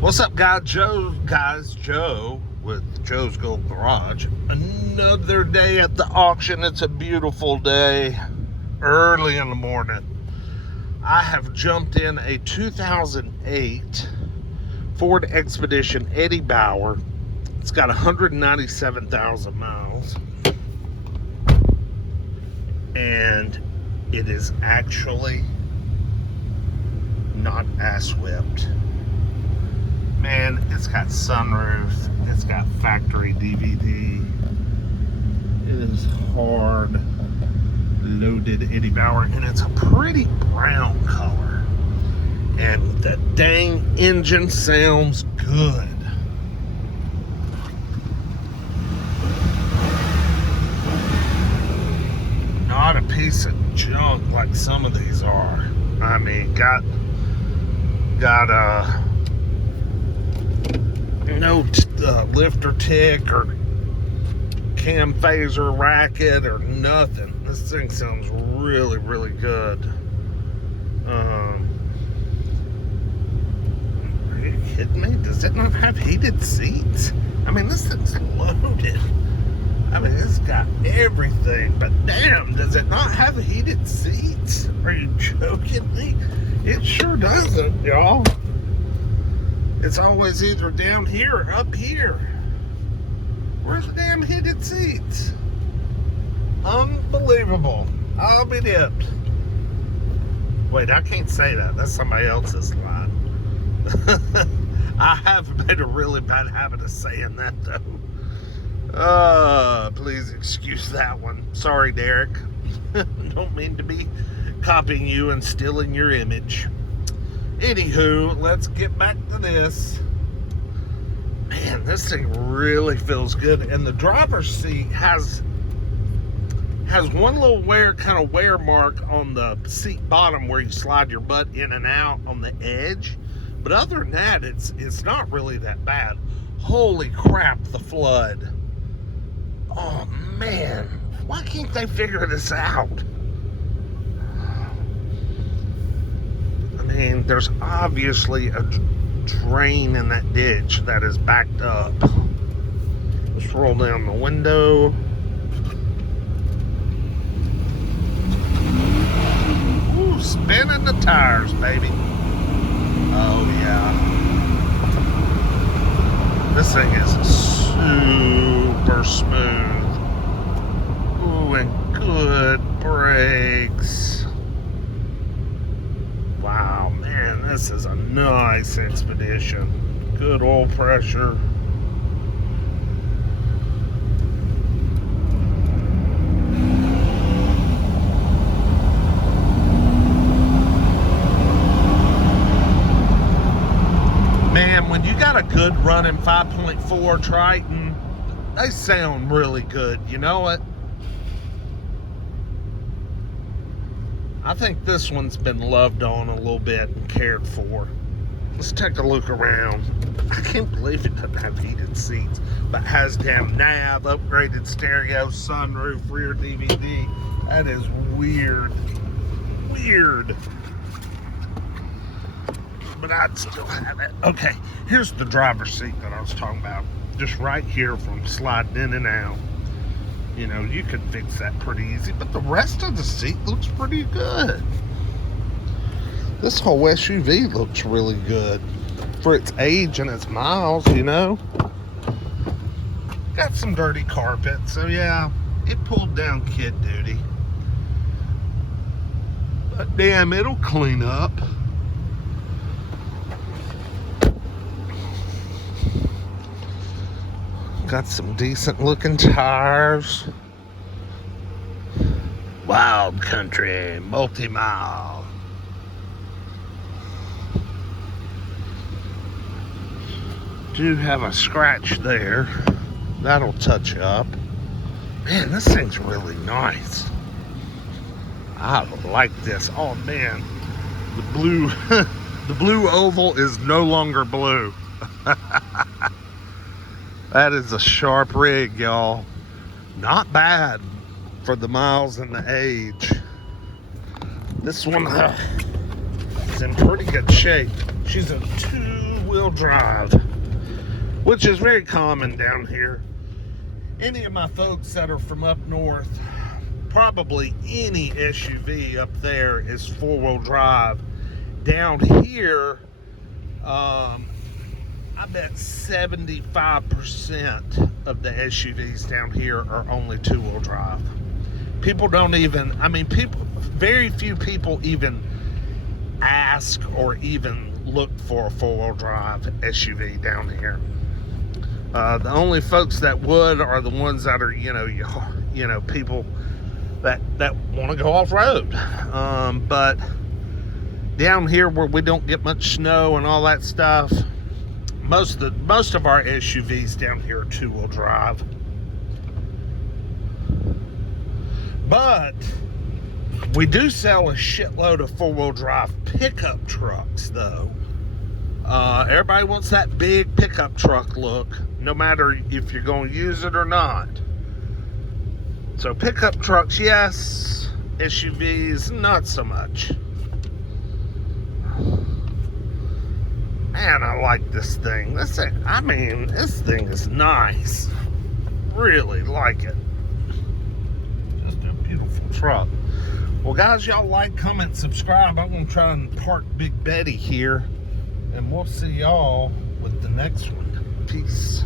What's up, guys? Joe with Joe's Gold Garage. Another day at the auction. It's a beautiful day, early in the morning. I have jumped in a 2008 Ford Expedition Eddie Bauer. It's got 197,000 miles. And it is actually not ass whipped. Man, it's got sunroof, it's got factory DVD. It is hard loaded Eddie Bauer, and it's a pretty brown color. And the dang engine sounds good. Not a piece of junk like some of these are. I mean, got no lifter tick or cam phaser racket or nothing. This thing sounds really, really good. Are you kidding me? Does it not have heated seats? I mean, this thing's loaded. I mean, it's got everything, but damn, does it not have heated seats? Are you joking me? It sure doesn't, y'all. It's always either down here or up here. Where's the damn heated seats? Unbelievable. I'll be dipped. Wait, I can't say that. That's somebody else's line. I have made a really bad habit of saying that, though. Please excuse that one. Sorry, Derek. Don't mean to be copying you and stealing your image. Anywho, let's get back to this. Man, this thing really feels good. And the driver's seat has one little kind of wear mark on the seat bottom where you slide your butt in and out on the edge. But other than that, it's not really that bad. Holy crap, the flood. Oh, man. Why can't they figure this out? I mean, there's obviously a drain in that ditch that is backed up. Let's roll down the window. Ooh, spinning the tires, baby. Oh, yeah. This thing is super smooth. Ooh, and good brakes. Wow, man, this is a nice Expedition. Good oil pressure. Man, when you got a good running 5.4 Triton, they sound really good. You know what? I think this one's been loved on a little bit and cared for. Let's take a look around. I can't believe it doesn't have heated seats, but has damn nav, upgraded stereo, sunroof, rear DVD. That is weird. Weird. But I'd still have it. Okay, here's the driver's seat that I was talking about. Just right here from sliding in and out. You know, you could fix that pretty easy, but the rest of the seat looks pretty good. This whole SUV looks really good for its age and its miles, you know. Got some dirty carpet, so yeah, it pulled down kid duty. But damn, it'll clean up. Got some decent looking tires. Wild country, multi-mile. Do have a scratch there. That'll touch up. Man, this thing's really nice. I like this. Oh man, the blue, the blue oval is no longer blue. That is a sharp rig, y'all. Not bad for the miles and the age. This one is in pretty good shape. She's a 2 two-wheel drive, which is very common down here. Any of my folks that are from up north, probably any SUV up there is four-wheel drive. Down here, I bet 75% of the SUVs down here are only two-wheel drive. People don't even, very few people even ask or even look for a four-wheel drive SUV down here. The only folks that would are the ones that are, people that want to go off-road. But down here where we don't get much snow and all that stuff, most of our SUVs down here are two-wheel drive. But we do sell a shitload of four-wheel drive pickup trucks, though. Everybody wants that big pickup truck look, no matter if you're going to use it or not. So pickup trucks, yes. SUVs, not so much. Man, I like this thing. This thing is nice. Really like it. Just a beautiful truck. Well, guys, y'all like, comment, subscribe. I'm going to try and park Big Betty here. And we'll see y'all with the next one. Peace.